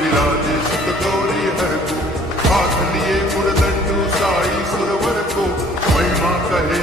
विराजे सुत गौरी हर को हाथ लिए मुरदंडू साई सुरवर को महिमा कहे